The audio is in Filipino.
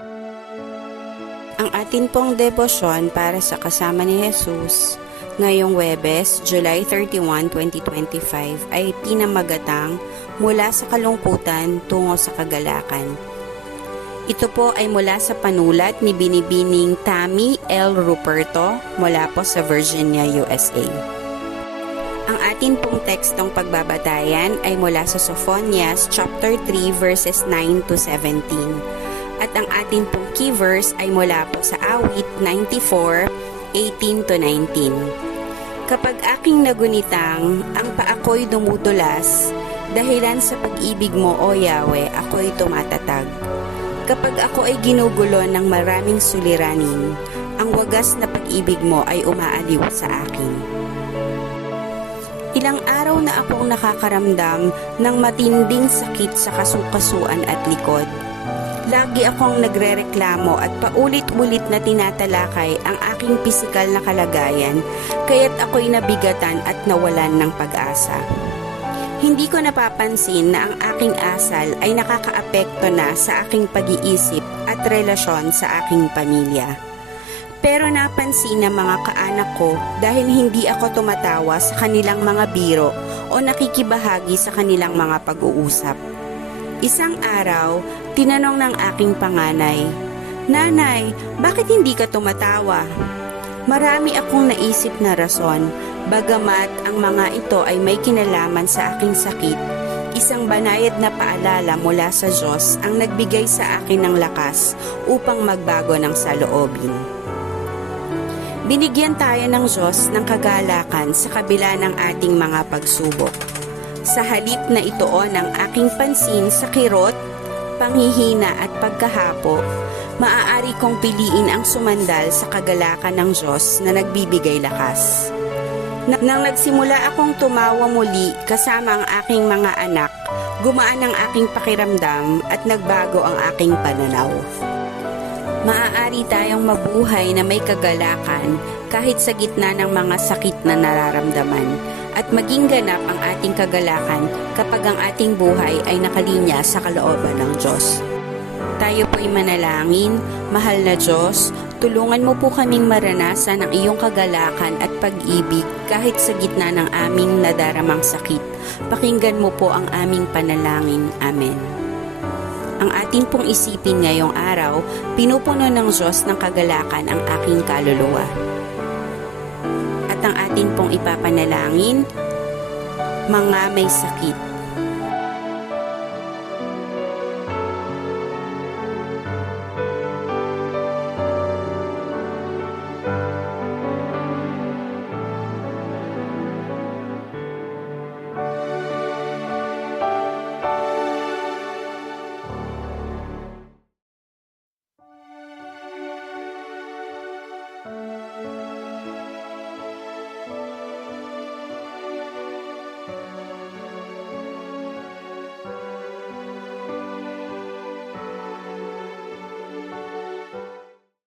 Ang atin pong debosyon para sa kasama ni Jesus ngayong Huwebes, July 31, 2025 ay pinamagatang mula sa kalungkutan tungo sa kagalakan. Ito po ay mula sa panulat ni Binibining Tammy L. Ruperto mula po sa Virginia, USA. Ang atin pong tekstong pagbabatayan ay mula sa Sophonias chapter 3 verses 9 to 17. At ang atin pong key verse ay mula po sa Awit 94, 18 to 19. Kapag aking nagunitang, ang paako'y dumudulas, dahilan sa pag-ibig mo, O Yahweh, ako'y tumatatag. Kapag ako ay ginugulo ng maraming suliranin, ang wagas na pag-ibig mo ay umaaliw sa akin. Ilang araw na akong nakakaramdam ng matinding sakit sa kasukasuan at likod. Lagi akong nagrereklamo at paulit-ulit na tinatalakay ang aking pisikal na kalagayan, kaya't ako'y nabigatan at nawalan ng pag-asa. Hindi ko napapansin na ang aking asal ay nakakaapekto na sa aking pag-iisip at relasyon sa aking pamilya. Pero napansin ng mga kaanak ko dahil hindi ako tumatawa sa kanilang mga biro o nakikibahagi sa kanilang mga pag-uusap. Isang araw, tinanong ng aking panganay, "Nanay, bakit hindi ka tumatawa?" Marami akong naisip na rason, bagamat ang mga ito ay may kinalaman sa aking sakit. Isang banayad na paalala mula sa Diyos ang nagbigay sa akin ng lakas upang magbago ng saloobin. Binigyan tayo ng Diyos ng kagalakan sa kabila ng ating mga pagsubok. Sa halip na ituon ang aking pansin sa kirot, panghihina at pagkahapo, maaari kong piliin ang sumandal sa kagalakan ng Diyos na nagbibigay lakas. Nang nagsimula akong tumawa muli kasama ang aking mga anak, gumaan ang aking pakiramdam at nagbago ang aking pananaw. Maaari tayong mabuhay na may kagalakan kahit sa gitna ng mga sakit na nararamdaman at maging ganap ang ating kagalakan kapag ang ating buhay ay nakalinya sa kalooban ng Diyos. Tayo po'y manalangin. Mahal na Diyos, tulungan mo po kaming maranasan ang iyong kagalakan at pag-ibig kahit sa gitna ng aming nadaramang sakit. Pakinggan mo po ang aming panalangin. Amen. Ang atin pong isipin ngayong araw, pinupuno ng Diyos ng kagalakan ang aking kaluluwa. At ang atin pong ipapanalangin, mga may sakit.